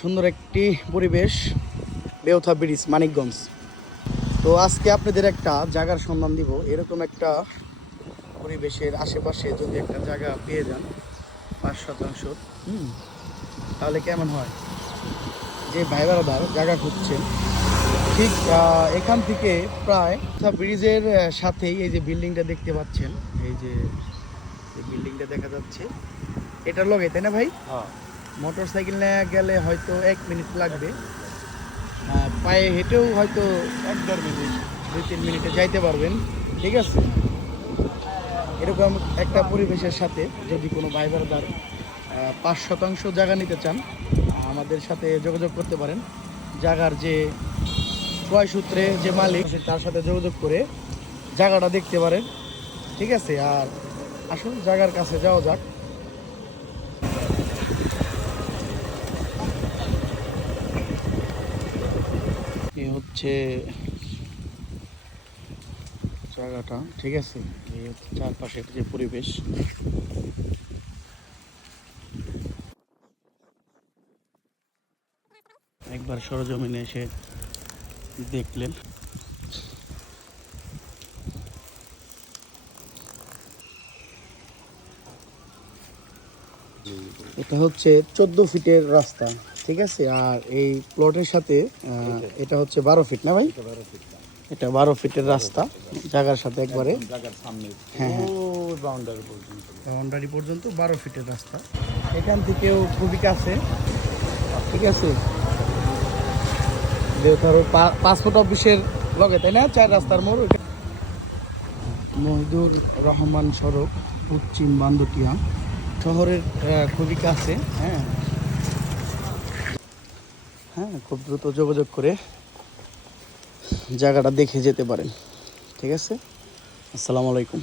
সুন্দর একটি পরিবেশ, বেউথা ব্রিজ, মানিকগঞ্জ। তো আজকে আপনাদের একটা জায়গার সন্ধান দিব। এরকম একটা পরিবেশের আশেপাশে যদি একটা জায়গা পেয়ে যান 5% তাহলে কেমন হয়? যে ভাই বারাদার জায়গা খুঁজছেন, ঠিক এখান থেকে প্রায় ব্রিজের সাথেই এই যে বিল্ডিংটা দেখতে পাচ্ছেন, এই যে বিল্ডিংটা দেখা যাচ্ছে, এটার লগে, তাই না ভাই? মোটর সাইকেল নিয়ে গেলে হয়তো 1 মিনিট লাগবে, পায়ে হেঁটেও হয়তো 1-1.5 মিনিট, 2-3 মিনিটে যাইতে পারবেন। ঠিক আছে, এরকম একটা পরিবেশের সাথে যদি কোনো ভাই বারাদার 5% জায়গা নিতে চান, আমাদের সাথে যোগাযোগ করতে পারেন। জায়গার যে ক্রয় সূত্রে যে মালিক, তার সাথে যোগাযোগ করে জায়গাটা দেখতে পারেন। ঠিক আছে, আর আসুন জায়গার কাছে যাওয়া যাক। এই হচ্ছে জায়গাটা, ঠিক আছে। এই হচ্ছে চারপাশের যে পরিবেশ। একবার সরজমিনে এসে দেখলেন। এটা হচ্ছে 14 ফিটের রাস্তা, ঠিক আছে। আর এই প্লটের সাথে এটা হচ্ছে 12 ফিট, না ভাই? এটা 12 ফিটের রাস্তা, জায়গার সাথে একবারে হ্যাঁ হ্যাঁ, বাউন্ডারি পর্যন্ত 12 ফিটের রাস্তা। এখান থেকেও খুবই কাছে, ঠিক আছে। ধরো পাসপোর্ট অফিসের লগে, তাই না? 4 রাস্তার মোড়। মহিদুর রহমান সড়ক, পশ্চিম বান্দটিয়া শহরের খুবই কাছে। হ্যাঁ হ্যাঁ, খুব দ্রুত যোগাযোগ করে জায়গাটা দেখে যেতে পারেন। ঠিক আছে, আসসালামু আলাইকুম।